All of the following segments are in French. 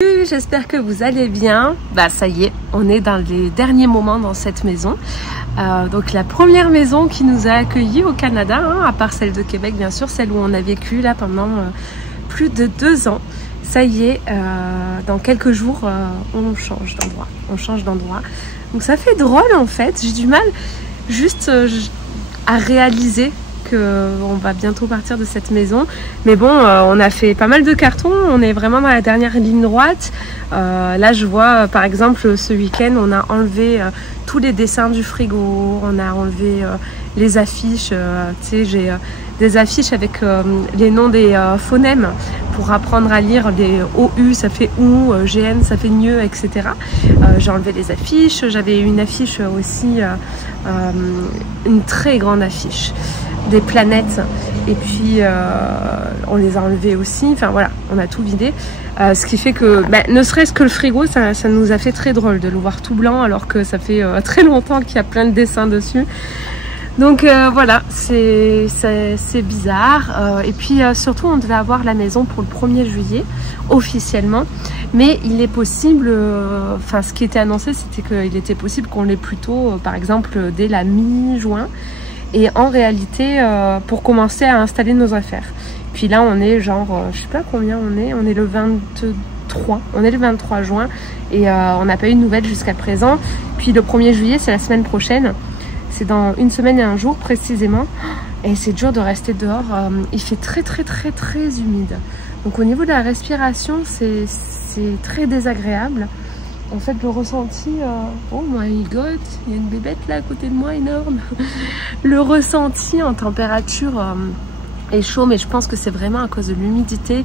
J'espère que vous allez bien. Bah ça y est, on est dans les derniers moments dans cette maison. Donc la première maison qui nous a accueillis au Canada, hein, à part celle de Québec bien sûr, celle où on a vécu là pendant plus de 2 ans. Ça y est, dans quelques jours, on change d'endroit. Donc ça fait drôle en fait. J'ai du mal juste à réaliser qu'on va bientôt partir de cette maison, mais bon, on a fait pas mal de cartons, on est vraiment dans la dernière ligne droite. Là je vois par exemple ce week-end on a enlevé tous les dessins du frigo, on a enlevé les affiches, tu sais, j'ai des affiches avec les noms des phonèmes pour apprendre à lire. Les OU ça fait OU, GN ça fait mieux, etc. J'ai enlevé les affiches, j'avais une affiche aussi, une très grande affiche des planètes, et puis on les a enlevés aussi, enfin voilà, on a tout vidé, ce qui fait que ne serait-ce que le frigo, ça nous a fait très drôle de le voir tout blanc alors que ça fait très longtemps qu'il y a plein de dessins dessus. Donc voilà, c'est bizarre. Et puis surtout on devait avoir la maison pour le 1er juillet officiellement, mais il est possible, enfin ce qui était annoncé c'était qu'il était possible qu'on l'ait plus tôt, par exemple dès la mi-juin. Et en réalité, pour commencer à installer nos affaires. Puis là, on est genre, je sais pas combien on est le 23. On est le 23 juin et on n'a pas eu de nouvelles jusqu'à présent. Puis le 1er juillet, c'est la semaine prochaine. C'est dans 1 semaine et 1 jour précisément. Et c'est dur de rester dehors. Il fait très humide. Donc au niveau de la respiration, c'est très désagréable. En fait, le ressenti, oh my god, il y a une bébête là à côté de moi, énorme. Le ressenti en température est chaud, mais je pense que c'est vraiment à cause de l'humidité.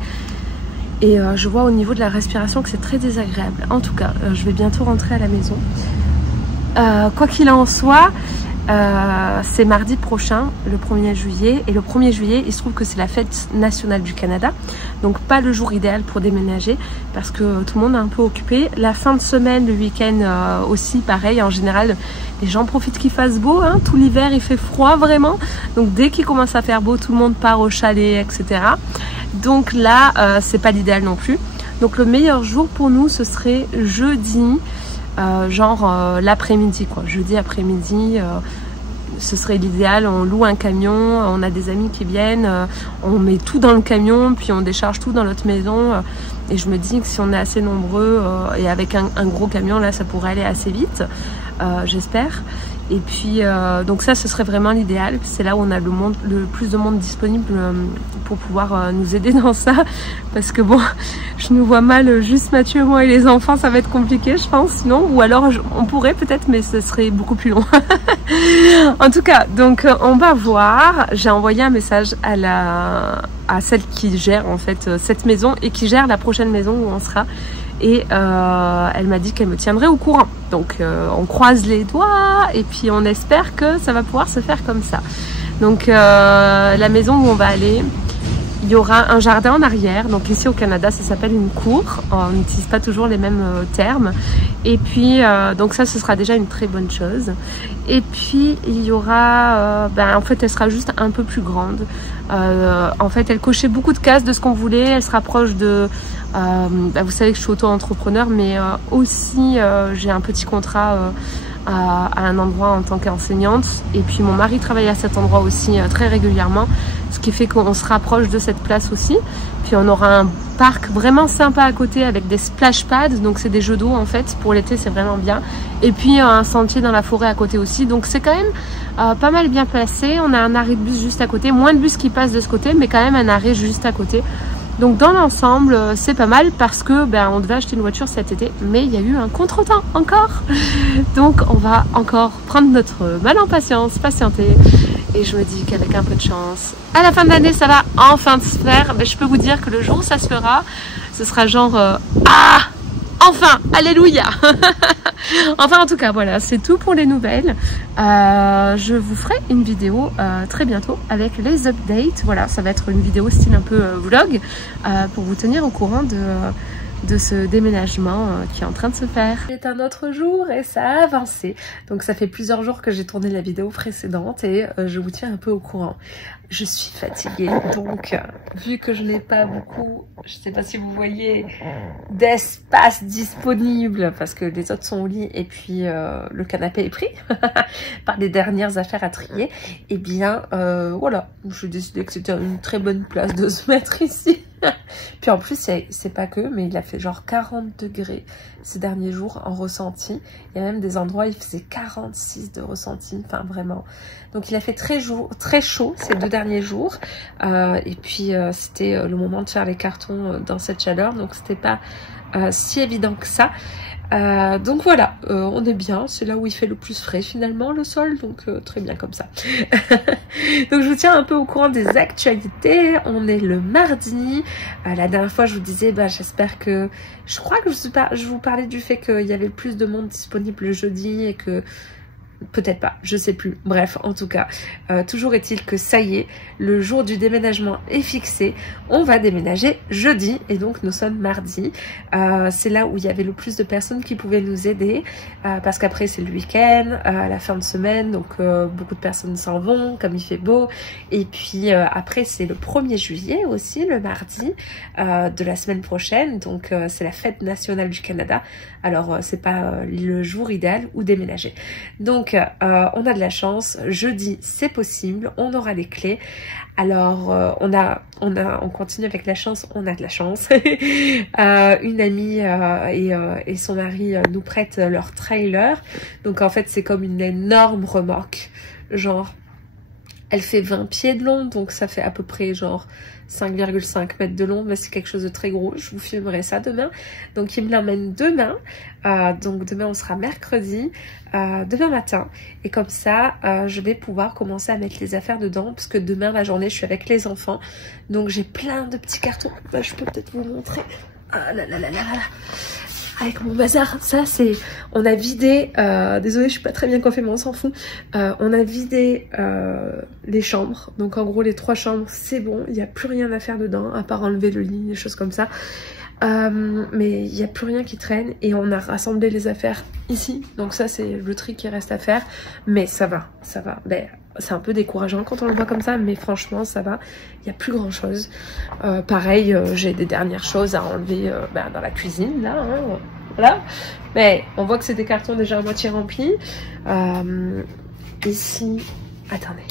Et je vois au niveau de la respiration que c'est très désagréable. En tout cas, je vais bientôt rentrer à la maison. Quoi qu'il en soit, c'est mardi prochain, le 1er juillet. Et le 1er juillet, il se trouve que c'est la fête nationale du Canada. Donc pas le jour idéal pour déménager parce que tout le monde est un peu occupé. La fin de semaine, le week-end aussi, pareil. En général, les gens profitent qu'il fasse beau. Hein. Tout l'hiver, il fait froid vraiment. Donc dès qu'il commence à faire beau, tout le monde part au chalet, etc. Donc là, c'est pas l'idéal non plus. Donc le meilleur jour pour nous, ce serait jeudi. L'après-midi quoi, jeudi après-midi, ce serait l'idéal. On loue un camion, on a des amis qui viennent, on met tout dans le camion, puis on décharge tout dans notre maison, et je me dis que si on est assez nombreux et avec un gros camion là, ça pourrait aller assez vite, j'espère. Et puis donc ça, ce serait vraiment l'idéal. C'est là où on a le plus de monde disponible pour pouvoir nous aider dans ça, parce que bon, je nous vois mal juste Mathieu, moi et les enfants, ça va être compliqué je pense, sinon, ou alors on pourrait peut-être, mais ce serait beaucoup plus long. En tout cas, donc on va voir. J'ai envoyé un message à celle qui gère en fait cette maison et qui gère la prochaine maison où on sera. Et elle m'a dit qu'elle me tiendrait au courant. Donc on croise les doigts et puis on espère que ça va pouvoir se faire comme ça. Donc la maison où on va aller, il y aura un jardin en arrière. Donc ici au Canada, ça s'appelle une cour. On n'utilise pas toujours les mêmes termes. Et puis donc ça, ce sera déjà une très bonne chose. Et puis il y aura, en fait, elle sera juste un peu plus grande. En fait, elle cochait beaucoup de cases de ce qu'on voulait. Elle se rapproche de... vous savez que je suis auto-entrepreneur, mais aussi j'ai un petit contrat à un endroit en tant qu'enseignante. Et puis mon mari travaille à cet endroit aussi très régulièrement, ce qui fait qu'on se rapproche de cette place aussi. Puis on aura un parc vraiment sympa à côté avec des splash pads, donc c'est des jeux d'eau en fait, pour l'été c'est vraiment bien. Et puis un sentier dans la forêt à côté aussi, donc c'est quand même pas mal bien placé. On a un arrêt de bus juste à côté, moins de bus qui passent de ce côté, mais quand même un arrêt juste à côté. Donc dans l'ensemble, c'est pas mal parce que on devait acheter une voiture cet été, mais il y a eu un contretemps encore. Donc on va encore prendre notre mal en patience, patienter. Et je me dis qu'avec un peu de chance, à la fin de l'année, ça va enfin se faire. Je peux vous dire que le jour où ça se fera, ce sera genre enfin, alléluia. Enfin, en tout cas, voilà, c'est tout pour les nouvelles. Je vous ferai une vidéo très bientôt avec les updates. Voilà, ça va être une vidéo style un peu vlog pour vous tenir au courant de ce déménagement qui est en train de se faire. C'est un autre jour et ça a avancé. Donc ça fait plusieurs jours que j'ai tourné la vidéo précédente et je vous tiens un peu au courant. Je suis fatiguée, donc vu que je n'ai pas beaucoup, je sais pas si vous voyez, d'espace disponible parce que les autres sont au lit et puis le canapé est pris par les dernières affaires à trier, et bien voilà, j'ai décidé que c'était une très bonne place de se mettre ici. Puis en plus, c'est pas que, mais il a fait genre 40 degrés ces derniers jours en ressenti. Il y a même des endroits où il faisait 46 de ressenti, enfin vraiment. Donc il a fait très chaud ces 2 derniers jours. Et puis c'était le moment de faire les cartons dans cette chaleur, donc c'était pas si évident que ça. Donc voilà, on est bien, c'est là où il fait le plus frais finalement le sol, donc très bien comme ça. Donc je vous tiens un peu au courant des actualités. On est le mardi. La dernière fois je vous disais, j'espère que, je crois que je vous parlais du fait qu'il y avait plus de monde disponible le jeudi et que peut-être pas, je sais plus. Bref, en tout cas, toujours est-il que ça y est, le jour du déménagement est fixé. On va déménager jeudi et donc nous sommes mardi. C'est là où il y avait le plus de personnes qui pouvaient nous aider parce qu'après c'est le week-end, la fin de semaine, donc beaucoup de personnes s'en vont comme il fait beau. Et puis après c'est le 1er juillet aussi, le mardi de la semaine prochaine. Donc c'est la fête nationale du Canada. Alors c'est pas le jour idéal où déménager. Donc on a de la chance, jeudi c'est possible, on aura les clés. Alors on continue avec la chance, on a de la chance. Une amie et son mari nous prêtent leur trailer. Donc en fait c'est comme une énorme remorque, genre elle fait 20 pieds de long, donc ça fait à peu près genre 5,5 mètres de long, mais c'est quelque chose de très gros. Je vous filmerai ça demain. Donc il me l'emmène demain. Donc demain on sera mercredi, demain matin. Et comme ça, je vais pouvoir commencer à mettre les affaires dedans, parce que demain la journée je suis avec les enfants. Donc j'ai plein de petits cartons. Je peux peut-être vous montrer. Ah là là là là là. Avec mon bazar, ça c'est, on a vidé, désolée je suis pas très bien coiffée mais on s'en fout, on a vidé les chambres, donc en gros les 3 chambres c'est bon, il n'y a plus rien à faire dedans à part enlever le lit, des choses comme ça, mais il n'y a plus rien qui traîne et on a rassemblé les affaires ici, donc ça c'est le tri qui reste à faire, mais ça va, ben, c'est un peu décourageant quand on le voit comme ça, mais franchement ça va, il n'y a plus grand chose. Pareil, j'ai des dernières choses à enlever dans la cuisine là, hein, voilà, mais on voit que c'est des cartons déjà à moitié remplis. Ici, attendez,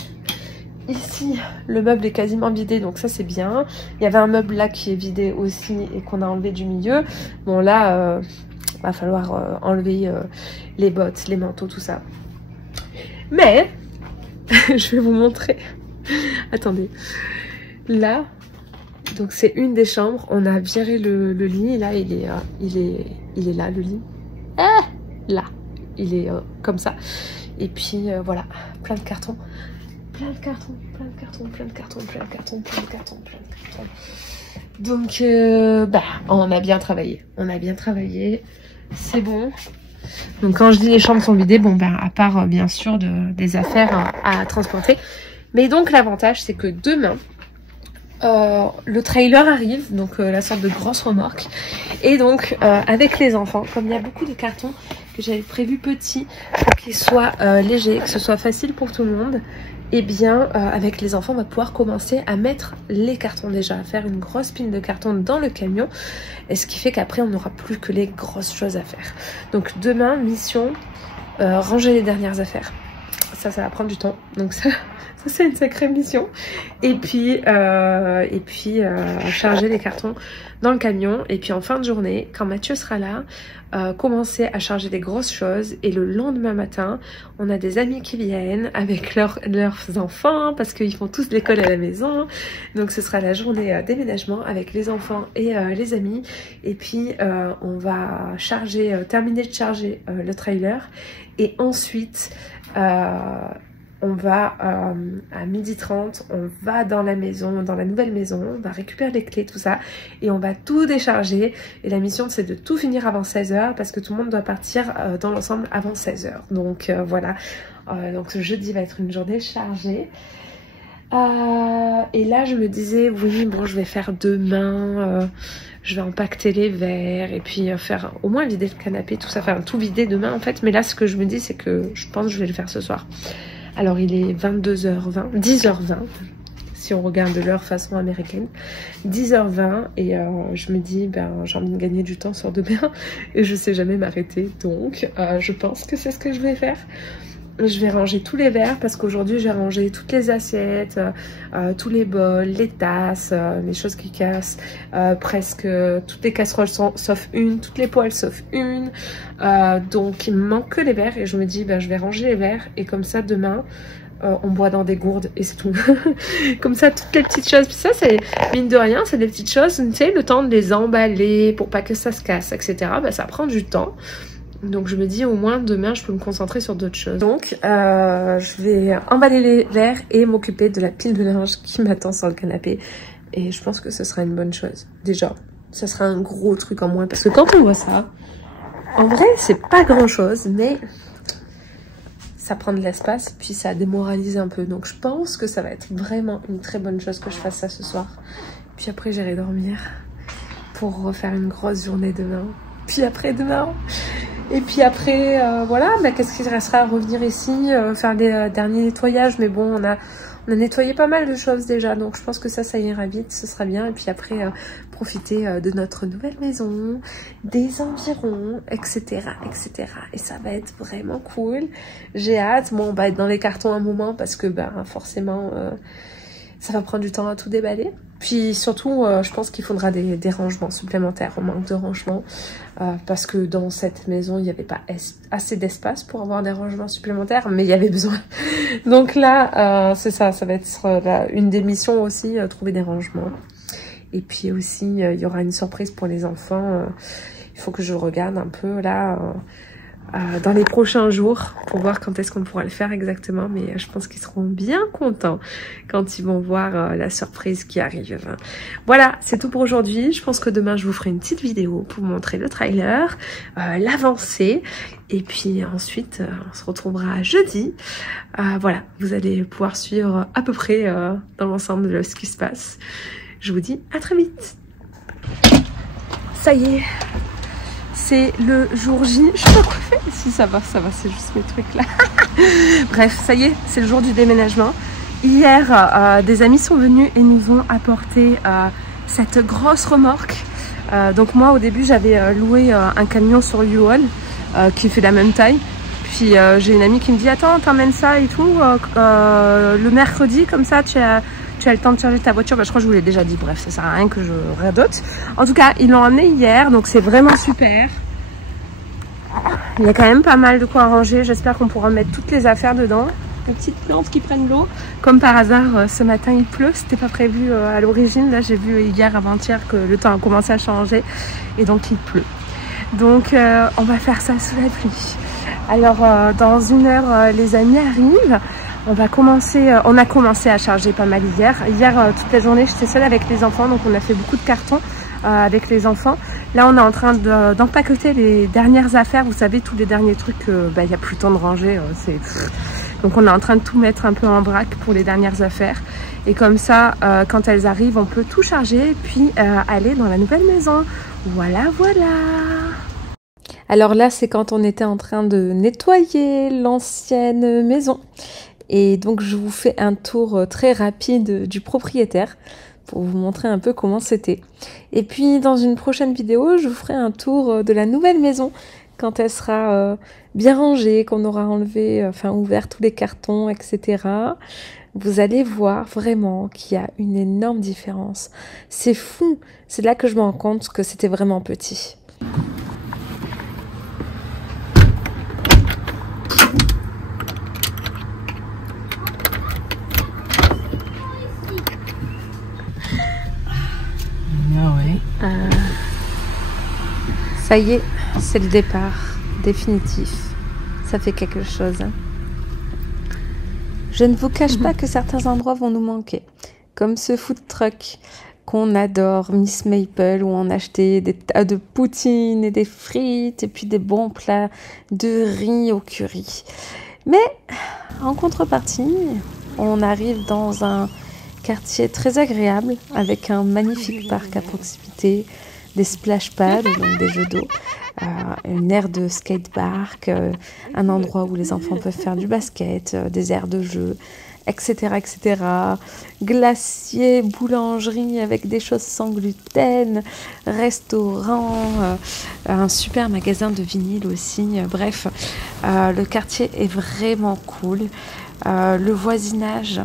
ici le meuble est quasiment vidé, donc ça c'est bien. Il y avait un meuble là qui est vidé aussi et qu'on a enlevé du milieu. Bon là va falloir enlever les bottes, les manteaux, tout ça, mais je vais vous montrer. Attendez. Là, donc c'est une des chambres. On a viré le lit. Là, il est là, le lit. Là, il est comme ça. Et puis voilà, plein de cartons. Plein de cartons, plein de cartons, plein de cartons, plein de cartons, plein de cartons, plein de cartons. Donc, on a bien travaillé. On a bien travaillé. C'est bon. Donc quand je dis les chambres sont vidées, bon à part bien sûr des affaires à transporter. Mais donc l'avantage c'est que demain le trailer arrive, donc la sorte de grosse remorque. Et donc avec les enfants, comme il y a beaucoup de cartons que j'avais prévu petits pour qu'ils soient légers, que ce soit facile pour tout le monde, et bien avec les enfants on va pouvoir commencer à mettre les cartons déjà, à faire une grosse pile de cartons dans le camion, et ce qui fait qu'après on n'aura plus que les grosses choses à faire. Donc demain mission, ranger les dernières affaires. Ça va prendre du temps, donc ça c'est une sacrée mission. Et puis charger les cartons dans le camion. Et puis en fin de journée, quand Mathieu sera là, commencer à charger des grosses choses. Et le lendemain matin, on a des amis qui viennent avec leurs enfants, parce qu'ils font tous l'école à la maison. Donc ce sera la journée déménagement avec les enfants et les amis. Et puis on va terminer de charger le trailer. Et ensuite on va à 12h30, on va dans la maison, dans la nouvelle maison, on va récupérer les clés, tout ça, et on va tout décharger. Et la mission c'est de tout finir avant 16h, parce que tout le monde doit partir dans l'ensemble avant 16h. Donc voilà, donc ce jeudi va être une journée chargée. Et là je me disais, oui bon je vais faire demain je vais empaqueter les verres et puis faire au moins vider le canapé, tout ça, enfin tout vider demain en fait. Mais là ce que je me dis c'est que je pense que je vais le faire ce soir. Alors il est 22h20, 10h20 si on regarde l'heure façon américaine, 10h20 et je me dis ben j'ai envie de gagner du temps sur demain et je sais jamais m'arrêter, donc je pense que c'est ce que je vais faire. Je vais ranger tous les verres parce qu'aujourd'hui j'ai rangé toutes les assiettes, tous les bols, les tasses, les choses qui cassent, presque toutes les casseroles sauf une, toutes les poêles sauf une, donc il me manque que les verres et je me dis ben je vais ranger les verres et comme ça demain on boit dans des gourdes et c'est tout. Comme ça toutes les petites choses, puis ça c'est mine de rien, c'est des petites choses, tu sais, le temps de les emballer pour pas que ça se casse, etc. Ben, ça prend du temps. Donc je me dis au moins demain je peux me concentrer sur d'autres choses. Donc je vais emballer les verres et m'occuper de la pile de linge qui m'attend sur le canapé. Et je pense que ce sera une bonne chose. Déjà, ça sera un gros truc en moins. Parce que quand on voit ça, en vrai c'est pas grand chose, mais ça prend de l'espace puis ça démoralise un peu. Donc je pense que ça va être vraiment une très bonne chose que je fasse ça ce soir. Puis après j'irai dormir pour refaire une grosse journée demain. Puis après demain. Et puis après, voilà, bah, qu'est-ce qu'il restera à revenir ici, faire les derniers nettoyages. Mais bon, on a nettoyé pas mal de choses déjà, donc je pense que ça ira vite, ce sera bien. Et puis après, profiter de notre nouvelle maison, des environs, etc., etc. Et ça va être vraiment cool. J'ai hâte. Bon, on va être dans les cartons un moment parce que, ben, forcément, ça va prendre du temps à tout déballer. Puis surtout, je pense qu'il faudra des rangements supplémentaires. On manque de rangements parce que dans cette maison, il n'y avait pas assez d'espace pour avoir des rangements supplémentaires, mais il y avait besoin. Donc là, c'est ça va être une des missions aussi, trouver des rangements. Et puis aussi, il y aura une surprise pour les enfants. Il faut que je regarde un peu là... dans les prochains jours pour voir quand est-ce qu'on pourra le faire exactement, mais je pense qu'ils seront bien contents quand ils vont voir la surprise qui arrive. Voilà, c'est tout pour aujourd'hui. Je pense que demain je vous ferai une petite vidéo pour vous montrer le trailer, l'avancée, et puis ensuite on se retrouvera jeudi. Voilà, vous allez pouvoir suivre à peu près dans l'ensemble ce qui se passe. Je vous dis à très vite. Ça y est, c'est le jour J. Je sais pas quoi faire. Si ça va, c'est juste mes trucs là. Bref, ça y est, c'est le jour du déménagement. Hier, des amis sont venus et nous ont apporté cette grosse remorque. Donc moi, au début, j'avais loué un camion sur U-Haul qui fait la même taille. Puis j'ai une amie qui me dit, attends, t'emmènes ça et tout le mercredi, comme ça, tu as le temps de charger ta voiture. Bah, je crois que je vous l'ai déjà dit, bref, ça sert à rien que je radote. En tout cas, ils l'ont emmené hier, donc c'est vraiment super. Il y a quand même pas mal de quoi ranger. J'espère qu'on pourra mettre toutes les affaires dedans. Les petites plantes qui prennent l'eau. Comme par hasard, ce matin il pleut. C'était pas prévu à l'origine. Là, j'ai vu hier, avant-hier, que le temps a commencé à changer. Et donc, il pleut. Donc, on va faire ça sous la pluie. Alors, dans une heure, les amis arrivent. On a commencé à charger pas mal hier. Hier, toute la journée, j'étais seule avec les enfants, donc on a fait beaucoup de cartons avec les enfants. Là, on est en train d'empaqueter les dernières affaires. Vous savez, tous les derniers trucs, il n'y a plus le temps de ranger. Donc, on est en train de tout mettre un peu en vrac pour les dernières affaires. Et comme ça, quand elles arrivent, on peut tout charger, puis aller dans la nouvelle maison. Voilà, voilà. Alors là, c'est quand on était en train de nettoyer l'ancienne maison. Et donc, je vous fais un tour très rapide du propriétaire pour vous montrer un peu comment c'était. Et puis, dans une prochaine vidéo, je vous ferai un tour de la nouvelle maison quand elle sera bien rangée, qu'on aura enlevé, ouvert tous les cartons, etc. Vous allez voir vraiment qu'il y a une énorme différence. C'est fou. C'est là que je me rends compte que c'était vraiment petit. Ça y est, c'est le départ définitif. Ça fait quelque chose. Je ne vous cache pas que certains endroits vont nous manquer, comme ce food truck qu'on adore, Miss Maple, où on achetait des tas de poutines et des frites et puis des bons plats de riz au curry. Mais en contrepartie, on arrive dans un quartier très agréable avec un magnifique parc à proximité, des splash pads, donc des jeux d'eau, une aire de skatepark, un endroit où les enfants peuvent faire du basket, des aires de jeu, etc., etc. Glacier, boulangerie avec des choses sans gluten, restaurant, un super magasin de vinyle aussi. Bref, le quartier est vraiment cool. Le voisinage,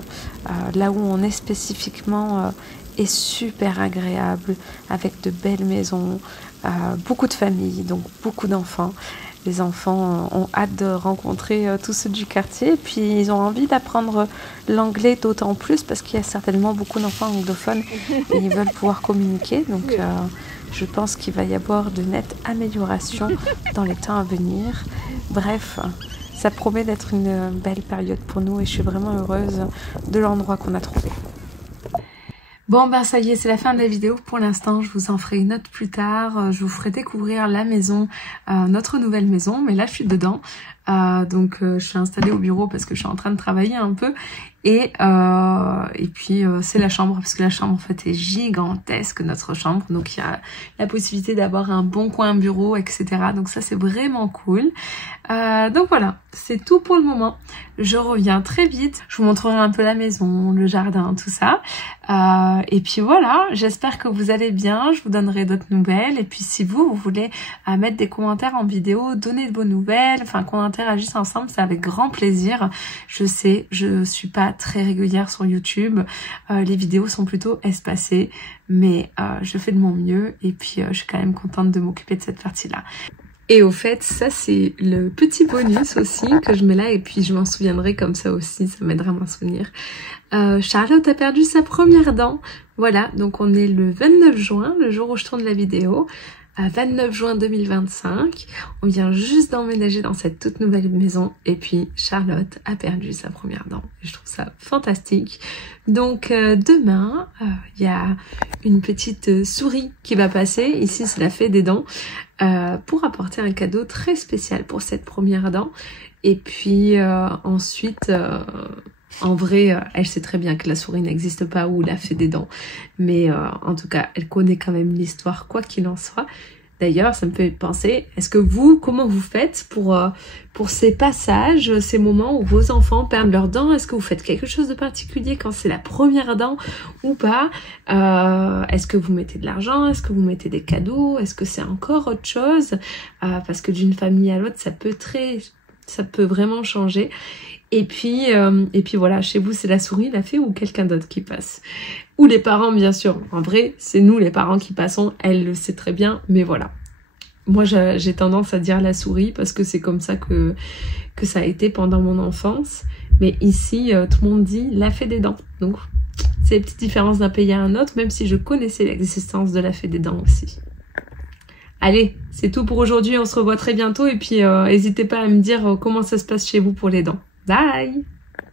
là où on est spécifiquement, est super agréable, avec de belles maisons, beaucoup de familles, donc beaucoup d'enfants. Les enfants ont hâte de rencontrer tous ceux du quartier, et puis ils ont envie d'apprendre l'anglais d'autant plus parce qu'il y a certainement beaucoup d'enfants anglophones et ils veulent pouvoir communiquer. Donc je pense qu'il va y avoir de nettes améliorations dans les temps à venir. Bref, ça promet d'être une belle période pour nous et je suis vraiment heureuse de l'endroit qu'on a trouvé. Bon ben ça y est, c'est la fin de la vidéo pour l'instant, je vous en ferai une autre plus tard, je vous ferai découvrir la maison, notre nouvelle maison, mais là je suis dedans, donc je suis installée au bureau parce que je suis en train de travailler un peu, et puis c'est la chambre, parce que la chambre en fait est gigantesque, notre chambre, donc il y a la possibilité d'avoir un bon coin bureau, etc. Donc ça c'est vraiment cool. Donc voilà, c'est tout pour le moment. Je reviens très vite, je vous montrerai un peu la maison, le jardin, tout ça. Et puis voilà, j'espère que vous allez bien, je vous donnerai d'autres nouvelles. Et puis si vous voulez mettre des commentaires en vidéo, donner de vos nouvelles, enfin qu'on interagisse ensemble, c'est avec grand plaisir. Je sais, je suis pas très régulière sur YouTube, les vidéos sont plutôt espacées, mais je fais de mon mieux et puis je suis quand même contente de m'occuper de cette partie-là. Et au fait, ça c'est le petit bonus aussi que je mets là et puis je m'en souviendrai comme ça aussi, ça m'aidera à m'en souvenir. Charlotte a perdu sa première dent. Voilà, donc on est le 29 juin, le jour où je tourne la vidéo. 29 juin 2025, on vient juste d'emménager dans cette toute nouvelle maison et puis Charlotte a perdu sa première dent. Je trouve ça fantastique. Donc demain, il y a une petite souris qui va passer, ici c'est la fée des dents, pour apporter un cadeau très spécial pour cette première dent. Et puis ensuite... en vrai, elle sait très bien que la souris n'existe pas ou la fée des dents. Mais en tout cas, elle connaît quand même l'histoire, quoi qu'il en soit. D'ailleurs, ça me fait penser, est-ce que vous, comment vous faites pour ces passages, ces moments où vos enfants perdent leurs dents? Est-ce que vous faites quelque chose de particulier quand c'est la première dent ou pas? Est-ce que vous mettez de l'argent? Est-ce que vous mettez des cadeaux? Est-ce que c'est encore autre chose? Parce que d'une famille à l'autre, ça peut vraiment changer. Et puis voilà, chez vous c'est la souris, la fée ou quelqu'un d'autre qui passe. Ou les parents bien sûr, en vrai c'est nous les parents qui passons, elle le sait très bien, mais voilà. Moi j'ai tendance à dire la souris parce que c'est comme ça que ça a été pendant mon enfance. Mais ici tout le monde dit la fée des dents. Donc c'est les petites différences d'un pays à un autre, même si je connaissais l'existence de la fée des dents aussi. Allez, c'est tout pour aujourd'hui, on se revoit très bientôt et puis n'hésitez pas à me dire comment ça se passe chez vous pour les dents. Bye!